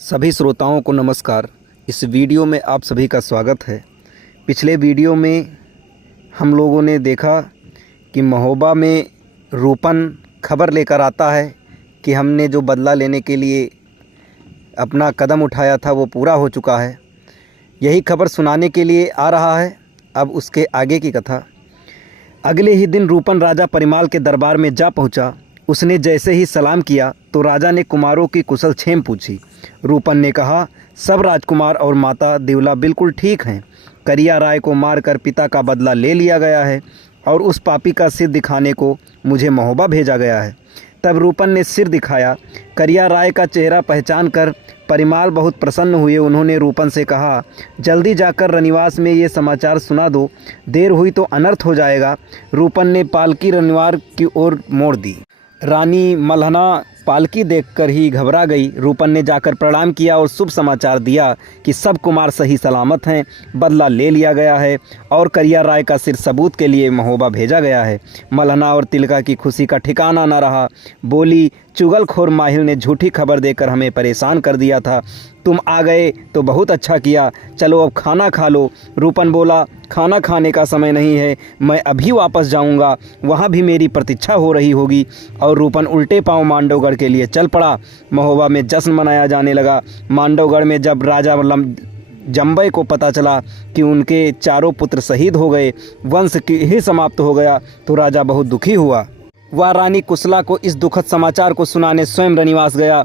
सभी श्रोताओं को नमस्कार। इस वीडियो में आप सभी का स्वागत है। पिछले वीडियो में हम लोगों ने देखा कि महोबा में रूपन खबर लेकर आता है कि हमने जो बदला लेने के लिए अपना कदम उठाया था वो पूरा हो चुका है। यही खबर सुनाने के लिए आ रहा है। अब उसके आगे की कथा। अगले ही दिन रूपन राजा परिमाल के दरबार में जा पहुंचा। उसने जैसे ही सलाम किया तो राजा ने कुमारों की कुशल क्षेम पूछी। रूपन ने कहा, सब राजकुमार और माता देवला बिल्कुल ठीक हैं। करिया राय को मारकर पिता का बदला ले लिया गया है और उस पापी का सिर दिखाने को मुझे महोबा भेजा गया है। तब रूपन ने सिर दिखाया। करिया राय का चेहरा पहचान कर परिमाल बहुत प्रसन्न हुए। उन्होंने रूपन से कहा, जल्दी जाकर रनिवास में ये समाचार सुना दो, देर हुई तो अनर्थ हो जाएगा। रूपन ने पालकी रनिवार की ओर मोड़ दी। रानी मल्हना पालकी देखकर ही घबरा गई। रूपन ने जाकर प्रणाम किया और शुभ समाचार दिया कि सब कुमार सही सलामत हैं, बदला ले लिया गया है और करिया राय का सिर सबूत के लिए महोबा भेजा गया है। मल्हना और तिलका की खुशी का ठिकाना न रहा। बोली, चुगलखोर माहिल ने झूठी खबर देकर हमें परेशान कर दिया था। तुम आ गए तो बहुत अच्छा किया। चलो अब खाना खा लो। रूपन बोला, खाना खाने का समय नहीं है, मैं अभी वापस जाऊंगा, वहाँ भी मेरी प्रतीक्षा हो रही होगी। और रूपन उल्टे पांव मांडवगढ़ के लिए चल पड़ा। महोबा में जश्न मनाया जाने लगा। मांडवगढ़ में जब राजा जम्बई को पता चला कि उनके चारों पुत्र शहीद हो गए, वंश ही समाप्त हो गया, तो राजा बहुत दुखी हुआ। वह रानी कुशला को इस दुखद समाचार को सुनाने स्वयं रनिवास गया।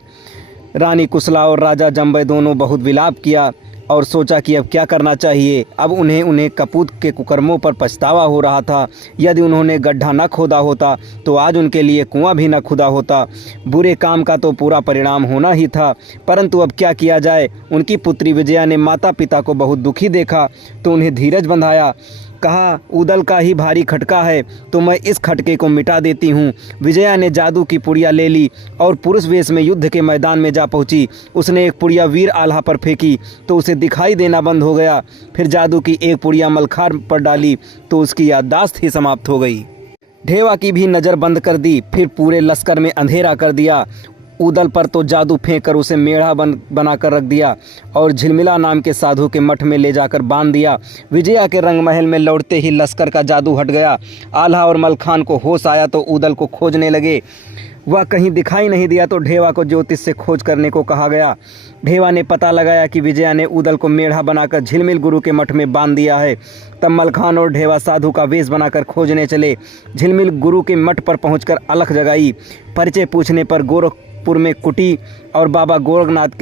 रानी कुशला और राजा जम्बई दोनों बहुत विलाप किया और सोचा कि अब क्या करना चाहिए। अब उन्हें कपूत के कुकर्मों पर पछतावा हो रहा था। यदि उन्होंने गड्ढा न खोदा होता तो आज उनके लिए कुआं भी न खुदा होता। बुरे काम का तो पूरा परिणाम होना ही था, परंतु अब क्या किया जाए। उनकी पुत्री विजया ने माता पिता को बहुत दुखी देखा तो उन्हें धीरज बंधाया। कहा, उदल का ही भारी खटका है तो मैं इस खटके को मिटा देती हूँ। विजया ने जादू की पुड़िया ले ली और पुरुष वेश में युद्ध के मैदान में जा पहुँची। उसने एक पुड़िया वीर आल्हा पर फेंकी तो उसे दिखाई देना बंद हो गया। फिर जादू की एक पुड़िया मलखार पर डाली तो उसकी याददाश्त ही समाप्त हो गई। ढेवा की भी नज़र बंद कर दी। फिर पूरे लश्कर में अंधेरा कर दिया। उदल पर तो जादू फेंक कर उसे मेढ़ा बनाकर रख दिया और झिलमिला नाम के साधु के मठ में ले जाकर बांध दिया। विजया के रंग महल में लौटते ही लश्कर का जादू हट गया। आल्हा और मलखान को होश आया तो उदल को खोजने लगे। वह कहीं दिखाई नहीं दिया तो ढेवा को ज्योतिष से खोज करने को कहा गया। ढेवा ने पता लगाया कि विजया ने उदल को मेढ़ा बनाकर झिलमिल गुरु के मठ में बांध दिया है। तब मलखान और ढेवा साधु का वेश बनाकर खोजने चले। झिलमिल गुरु के मठ पर पहुंचकर अलख जगाई। परिचय पूछने पर गोरखपुर में कुटी और बाबा गोरखनाथ के